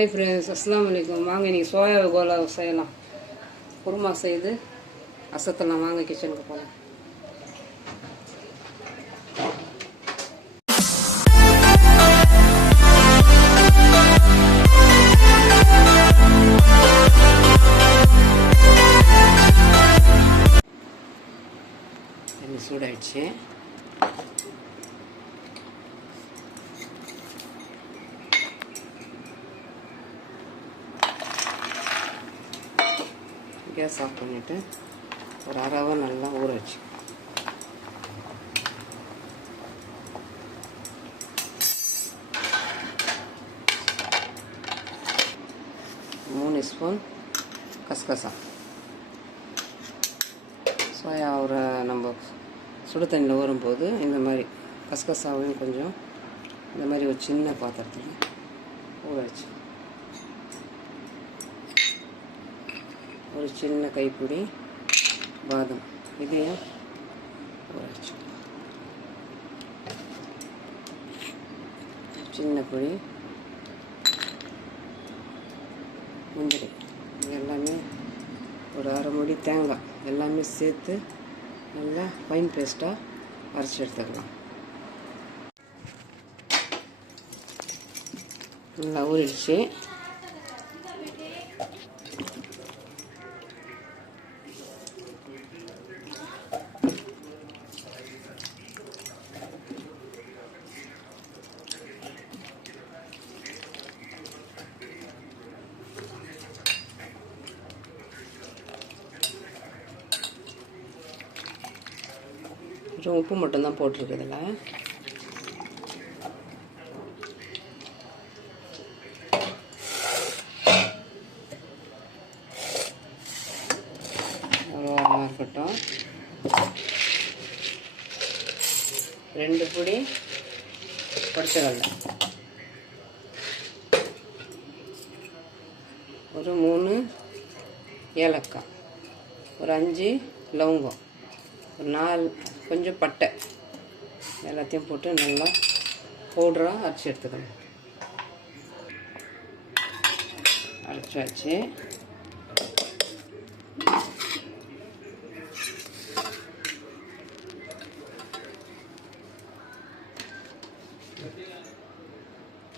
Hi friends, அஸ்ஸலாமு அலைக்கும். வாங்க இன்றைக்கி சோயா கோலா செய்யலாம். குருமா செய்து அசத்தலாம். வாங்க கிச்சனுக்கு போகலாம். தண்ணி சூடாயிடுச்சு. கேஸ் ஆஃப் பண்ணிவிட்டு ஒரு அரை ஹவர் நல்லா ஊற வச்சு 3 ஸ்பூன் கசகசா. சோயா ஒரு நம்ம சுடு தண்ணியில் ஊறும்போது இந்த மாதிரி கசகசாவையும் கொஞ்சம் இந்த மாதிரி ஒரு சின்ன பாத்திரத்தில் ஊற வச்சு ஒரு சின்ன கைப்பிடி பாதம் இதையும் ஊற வச்சு சின்ன பொடி முந்திரி இது எல்லாமே ஒரு அரை மூடி தேங்காய் எல்லாமே சேர்த்து நல்லா ஃபைன் பேஸ்ட்டாக அரைச்சி எடுத்துக்கலாம். நல்லா ஊறிடுச்சு. கொஞ்சம் உப்பு மட்டும்தான் போட்டிருக்கு இதில். அவ்வளோ இருக்கட்டும். 2 பொடி பொரிச்சக்கடலை, ஒரு 3 ஏலக்காய், ஒரு 5 லவங்கம், ஒரு 4 கொஞ்சம் பட்டை எல்லாத்தையும் போட்டு நல்லா பவுடராக அரைச்சி எடுத்துக்கணும். அரைச்சாச்சு.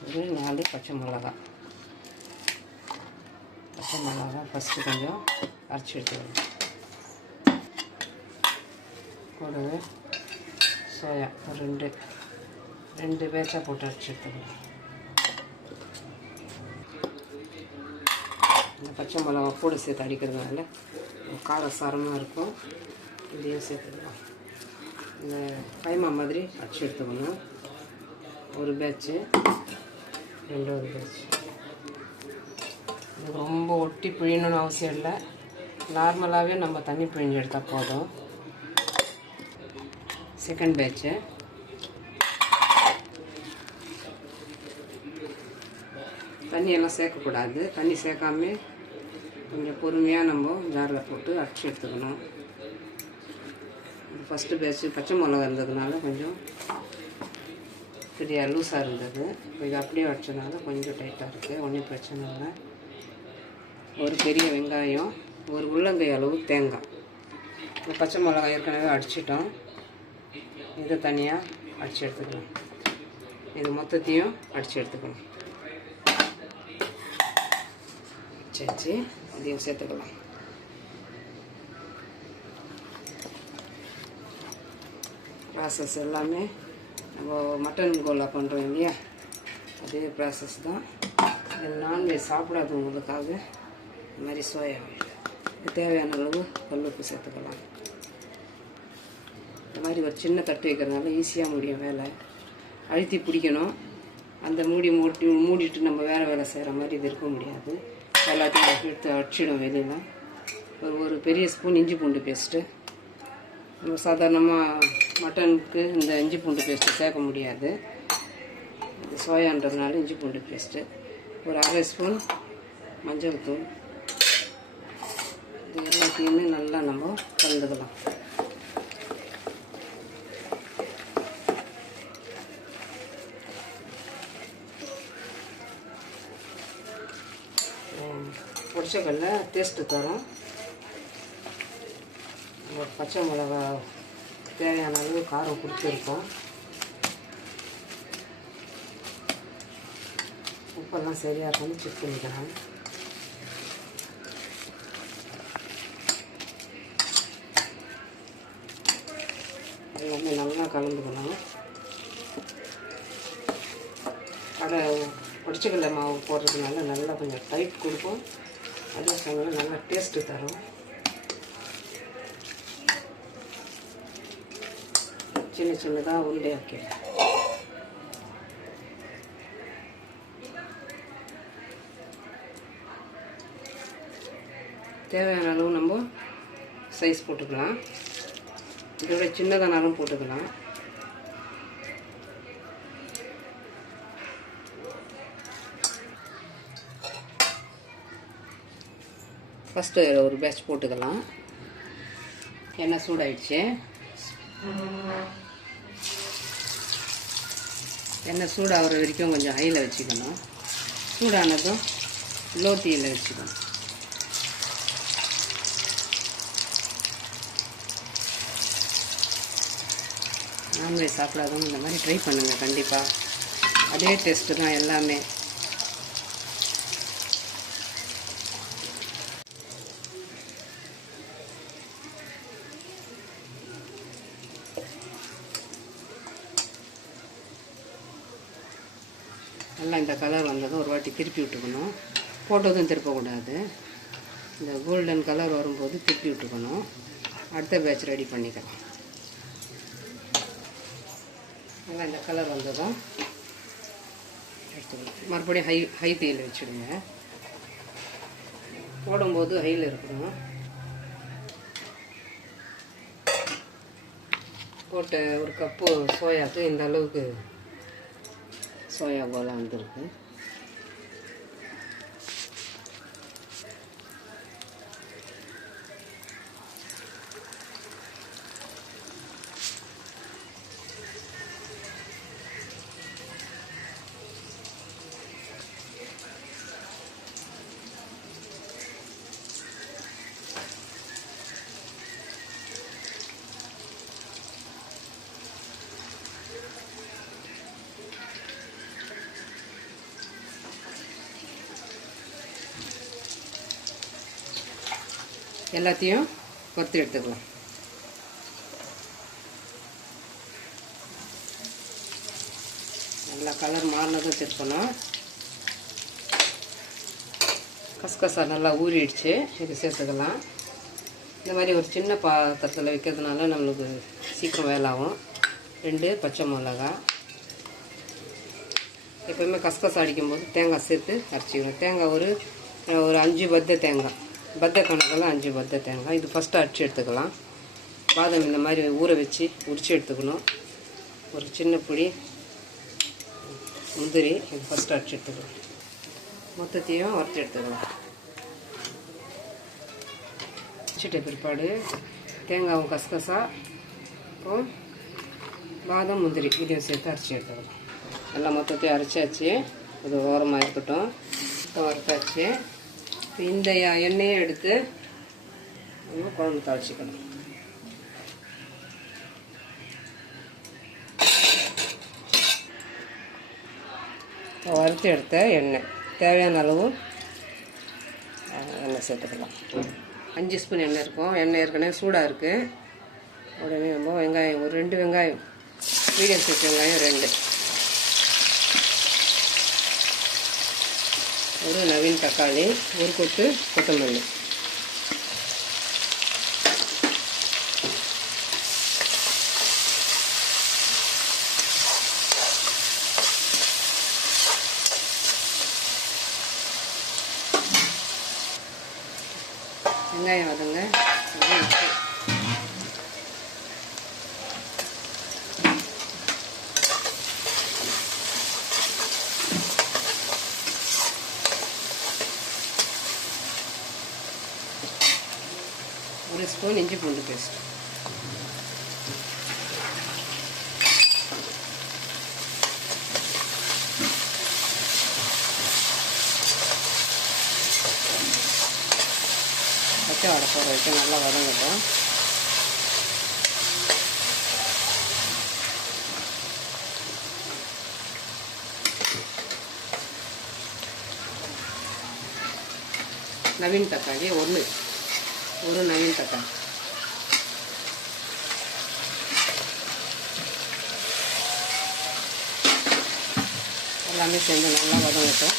ஒரு 4 பச்சை மிளகாய் ஃபஸ்ட்டு கொஞ்சம் அரைச்சி எடுத்துக்கணும். கூடவே சோயா ஒரு 2 பேட்சாக போட்டு அரைச்சி எடுத்துக்கணும். இந்த பச்சை மிளகா கூட சேர்த்து அடிக்கிறதுனால காரம் சாரமாக இருக்கும். இதையும் சேர்த்துக்கலாம். இந்த கைமா மாதிரி அரைச்சி எடுத்துக்கணும். ஒரு பேட்ச்சு, 2 பேட்ச். இது ரொம்ப ஒட்டி பிழியணும்னு அவசியம் இல்லை. நார்மலாகவே நம்ம தண்ணி பிழிஞ்சு எடுத்தால் போதும். செகண்ட் பேட்ச்சு தண்ணியெல்லாம் சேர்க்கக்கூடாது. தண்ணி சேர்க்காம கொஞ்சம் பொறுமையாக நம்ம ஜாரில் போட்டு அரைச்சி எடுத்துக்கணும். ஃபஸ்ட்டு பேட்ச்சு பச்சை மிளகா இருந்ததுனால கொஞ்சம் பெரிய லூஸாக இருந்தது. இப்போ இது அப்படியே அரைச்சதுனால கொஞ்சம் டைட்டாக இருக்குது. ஒன்றும் பிரச்சனை இல்லை. ஒரு பெரிய வெங்காயம், ஒரு உள்ளங்கை அளவு தேங்காய். இந்த பச்சை மிளகாய் ஏற்கனவே அடிச்சிட்டோம். இதை தனியாக அடித்து எடுத்துக்கலாம். இது மொத்தத்தையும் அடித்து எடுத்துக்கணும். சரி, இதையும் சேர்த்துக்கலாம். ப்ராசஸ் எல்லாமே நம்ம மட்டன் கோலா பண்ணுறோம் இல்லையா, அதே ப்ராசஸ் தான். இது நான்வெஜ் சாப்பிடாதவங்களுக்காக இந்த மாதிரி சோயா தேவையான அளவு கல்லுப்பு சேர்த்துக்கலாம். இந்த மாதிரி ஒரு சின்ன தட்டு வைக்கிறதுனால ஈஸியாக முடியும் வேலை. அழுத்தி பிடிக்கணும். அந்த மூடிட்டு நம்ம வேறு வேலை செய்கிற மாதிரி இது இருக்க முடியாது. எல்லாத்தையும் எடுத்து அடிச்சிடும் வெளியில். ஒரு பெரிய ஸ்பூன் இஞ்சி பூண்டு பேஸ்ட்டு. நம்ம சாதாரணமாக மட்டனுக்கு இந்த இஞ்சி பூண்டு பேஸ்ட்டு சேர்க்க முடியாது. இது சோயான்றதுனால இஞ்சி பூண்டு பேஸ்ட்டு. ஒரு அரை ஸ்பூன் மஞ்சள் தூள். இது எல்லாத்தையுமே நல்லா நம்ம கலந்துக்கலாம். பொரிச்சக்கடலை டேஸ்ட்டு தரும். பச்சை மிளகா தேவையான அளவு காரம் கொடுத்துருக்கோம். உப்பெல்லாம் சரியாக இருக்கும்னு செக் பண்ணிக்கலாம். எல்லாமே நல்லா கலந்துக்கணும். பொரிச்சக்கடலை மாவு போடுறதுனால நல்லா கொஞ்சம் டைட் கொடுக்கும். அதே சமயம் நல்லா டேஸ்ட்டு தரும். சின்ன சின்னதாக உருண்டையாக்கி தேவையான அளவு நம்ம சைஸ் போட்டுக்கலாம். இதோட சின்னதானாலும் போட்டுக்கலாம். ஃபஸ்ட்டு ஒரு பேட்ச் போட்டுக்கலாம். எண்ணெய் சூடாயிடுச்சு. எண்ணெய் சூடாகிற வரைக்கும் கொஞ்சம் ஹையில் வச்சுக்கணும். சூடானதும் லோ தீயில் வச்சுக்கணும். நான்வெஜ் சாப்பிடாதவங்க இந்த மாதிரி ட்ரை பண்ணுங்கள் கண்டிப்பாக. அதே டேஸ்ட்டு தான் எல்லாமே. நல்லா இந்த கலர் வந்ததும் ஒரு வாட்டி திருப்பி விட்டுக்கணும். போட்டதும் திருப்பக்கூடாது. இந்த கோல்டன் கலர் வரும்போது திருப்பி விட்டுக்கணும். அடுத்த பேட்ச் ரெடி பண்ணிக்கலாம். நல்லா இந்த கலர் வந்ததும் எடுத்துக்கணும். மறுபடியும் ஹை தீயில் வச்சுடுங்க. போடும்போது ஹையில் இருக்கணும். போட்ட ஒரு கப்பு சோயாவுக்கு இந்த அளவுக்கு சோயா போல் வந்துருக்கு. எல்லாத்தையும் வறுத்து எடுத்துக்கலாம். நல்லா கலர் மாறினதும் திருப்பணும். கசகசா நல்லா ஊறிடுச்சு. இது சேர்த்துக்கலாம். இந்த மாதிரி ஒரு சின்ன பாத்திரத்தில் வைக்கிறதுனால நம்மளுக்கு சீக்கிரம் வேலை ஆகும். 2 பச்சை மிளகா. எப்போயுமே கசகசா அடிக்கும்போது தேங்காய் சேர்த்து அரைச்சிக்கணும். தேங்காய் ஒரு 5 பத்தை தேங்காய். பத்தை கணக்கில் 5 பத்தை தேங்காய். இது ஃபஸ்ட்டு அரைச்சி எடுத்துக்கலாம். பாதாம் இந்த மாதிரி ஊற வச்சு உரித்து எடுத்துக்கணும். ஒரு சின்ன பொடி முந்திரி இது ஃபஸ்ட்டு அரைச்சி எடுத்துக்கலாம். மொத்தத்தையும் வறுத்து எடுத்துக்கலாம். அரைச்சிட்ட பிற்பாடு தேங்காவும் கசகசா அப்புறம் பாதாம் முந்திரி இதையும் சேர்த்து அரைச்சி எடுத்துக்கலாம். எல்லாம் மொத்தத்தையும் அரைச்சாச்சு. அது ஓரமாக இருக்கட்டும். வறுத்தாச்சு. இந்த எண்ணெயை எடுத்து நம்ம குழம்பு தாளிச்சிக்கணும். வறுத்து எடுத்த எண்ணெய் தேவையான அளவு எண்ணெய் சேர்த்துக்கலாம். 5 ஸ்பூன் எண்ணெய் இருக்கும். எண்ணெய் ஏற்கனவே சூடாக இருக்குது. உடனே நம்ம வெங்காயம் ஒரு 2 வெங்காயம், மீடியம் சைஸ் வெங்காயம் 2, ஒரு நவீன் தக்காளி, ஒரு கொத்து கொத்தமல்லி. வெங்காயம் வதங்க. ஒரு ஸ்பூன் இஞ்சி பூண்டு பேஸ்ட். பச்சை வாடை போகிற வரைக்கும் நல்லா வதங்கட்டும். நவீன் தக்காளி ஒரு நவீன் தக்காளி எல்லாமே சேர்ந்து நல்லா வதங்கட்டும்.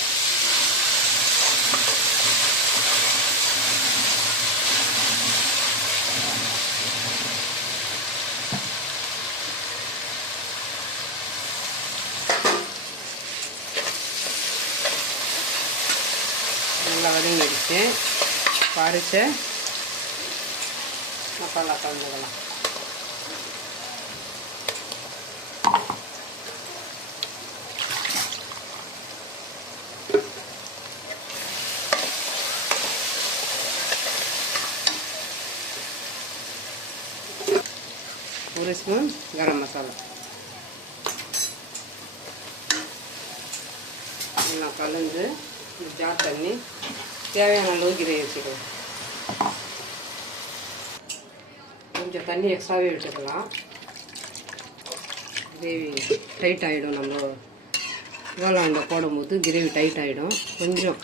நல்லா வதங்கிடுச்சு. பறிச்ச மசாலா கலந்துக்கலாம். ஒரு ஸ்பூன் கரம் மசாலா நல்லா கலந்து ஜார் தண்ணி தேவையான அளவுக்கு இதை வச்சுக்கலாம். கொஞ்சம் தண்ணி எக்ஸ்ட்ராவே விட்டுக்கலாம். கிரேவி டைட் ஆகிடும். நம்ம இவாலாண்ட போடும்போது கிரேவி டைட் ஆகிடும். கொஞ்சம்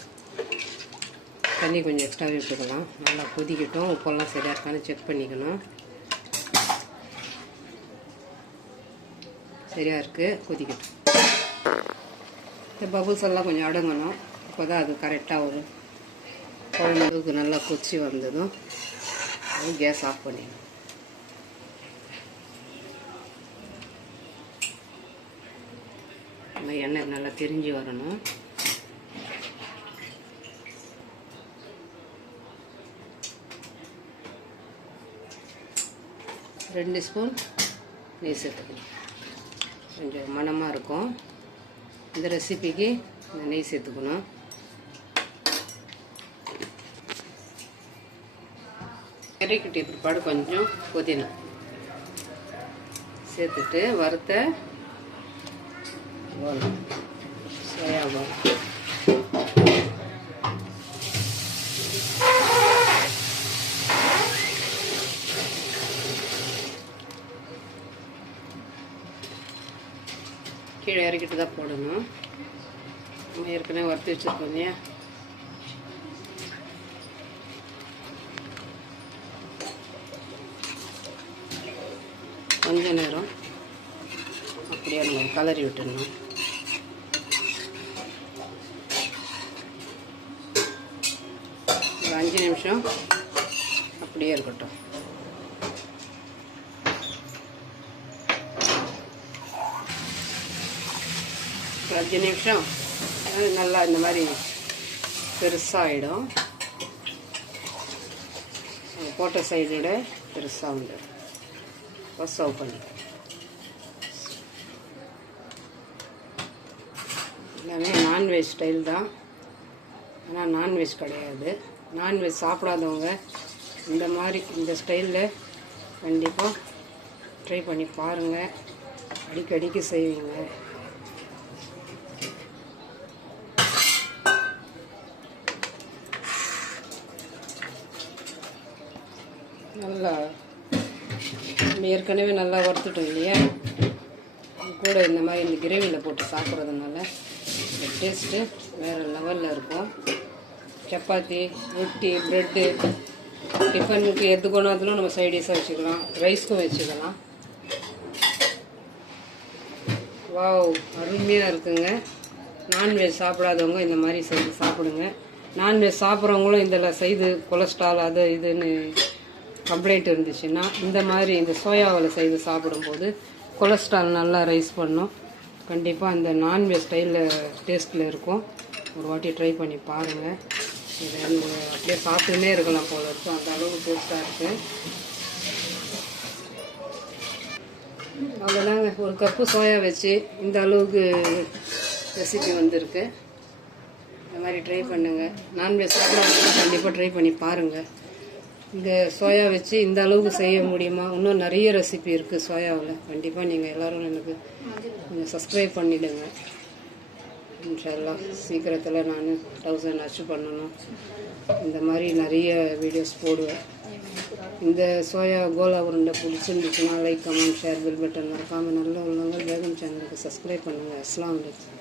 தண்ணி கொஞ்சம் எக்ஸ்ட்ராவே விட்டுக்கலாம். நல்லா கொதிக்கட்டும். உப்பெல்லாம் சரியாக இருக்கான்னு செக் பண்ணிக்கணும். சரியாக இருக்குது, கொதிக்கட்டும். இந்த பபுள்ஸ் எல்லாம் கொஞ்சம் அடங்கணும். அப்போ தான் அது கரெக்டாக ஒரு குழம்புக்கு நல்லா கொச்சி வந்ததும் அது கேஸ் ஆஃப் பண்ணிடணும். நம்ம எண்ணெய் நல்லா திரிஞ்சு வரணும். ரெண்டு ஸ்பூன் நெய் சேர்த்துக்கணும். கொஞ்சம் மணமாக இருக்கும். இந்த ரெசிபிக்கு இந்த நெய் சேர்த்துக்கணும். இறக்கிட்ட பிற்பாடு கொஞ்சம் புதினா சேர்த்துட்டு வறுத்த சோயா பால் கீழே இறக்கிட்டு தான் போடணும். நம்ம ஏற்கனவே வறுத்து வச்சுருக்கோம் இல்லையா. கொஞ்ச நேரம் அப்படியே நம்ம கலரி விட்டுடணும். ஒரு 5 நிமிஷம் அப்படியே இருக்கட்டும். ஒரு 5 நிமிஷம் நல்லா இந்த மாதிரி பெருசாகிடும். போட்ட சைடோட பெருசாக உண்டு. சர்வ் பண்ணி எல்லாமே நான்வெஜ் ஸ்டைல் தான். ஆனால் நான்வெஜ் கிடையாது. நான்வெஜ் சாப்பிடாதவங்க இந்த மாதிரி இந்த ஸ்டைலில் கண்டிப்பாக ட்ரை பண்ணி பாருங்கள். அடிக்கடிக்கு செய்வீங்க. நல்லா ஏற்கனவே நல்லா வறுத்துட்டோம் இல்லையா. கூட இந்த மாதிரி இந்த கிரேவியில் போட்டு சாப்பிட்றதுனால இந்த டேஸ்ட்டு வேறு லெவலில் இருக்கும். சப்பாத்தி, ரொட்டி, ப்ரெட்டு, டிஃபனுக்கு எதுக்குனாலும் நம்ம சைடிஷாக வச்சுக்கலாம். ரைஸ்க்கும் வச்சுக்கலாம். வாவ், அருமையாக இருக்குங்க. நான்வெஜ் சாப்பிடாதவங்க இந்த மாதிரி செய்து சாப்பிடுங்க. நான்வெஜ் சாப்பிட்றவங்களும் இதில் செய்து கொலஸ்ட்ரால் அது இதுன்னு கம்ப்ளைண்ட் இருந்துச்சுன்னா இந்த மாதிரி இந்த சோயாவில் செய்து சாப்பிடும்போது கொலஸ்ட்ரால் நல்லா ரைஸ் பண்ணும். கண்டிப்பாக இந்த நான்வெஜ் ஸ்டைலில் டேஸ்ட்டில் இருக்கும். ஒரு வாட்டி ட்ரை பண்ணி பாருங்கள். இதை அப்படியே சாப்பிட்டுன்னே இருக்கலாம் போல இருக்கும். அந்த அளவுக்கு டேஸ்ட்டாக இருக்குது. அவ்வளோதாங்க. ஒரு கப்பு சோயா வச்சு இந்த அளவுக்கு ரெசிபி வந்திருக்கு. இந்த மாதிரி ட்ரை பண்ணுங்கள். நான்வெஜ் சாப்பிடாதவங்க கண்டிப்பாக ட்ரை பண்ணி பாருங்கள். இந்த சோயா வச்சு இந்த அளவுக்கு செய்ய முடியுமா? இன்னும் நிறைய ரெசிபி இருக்குது சோயாவில். கண்டிப்பாக நீங்கள் எல்லோரும் எனக்கு கொஞ்சம் சப்ஸ்கிரைப் பண்ணிவிடுங்க. இன்ஷால்லாம் சீக்கிரத்தில் நான் 1000 அச்சீவ் பண்ணணும். இந்த மாதிரி நிறைய வீடியோஸ் போடுவேன். இந்த சோயா கோலா உருண்டை பிடிச்சிருந்துச்சுன்னா like, comment, share, bell button மறக்காமல் நல்ல உள்ளவங்க பேகம் சேனலுக்கு சப்ஸ்கிரைப் பண்ணுங்கள். அஸ்ஸலாமு அலைக்கும்.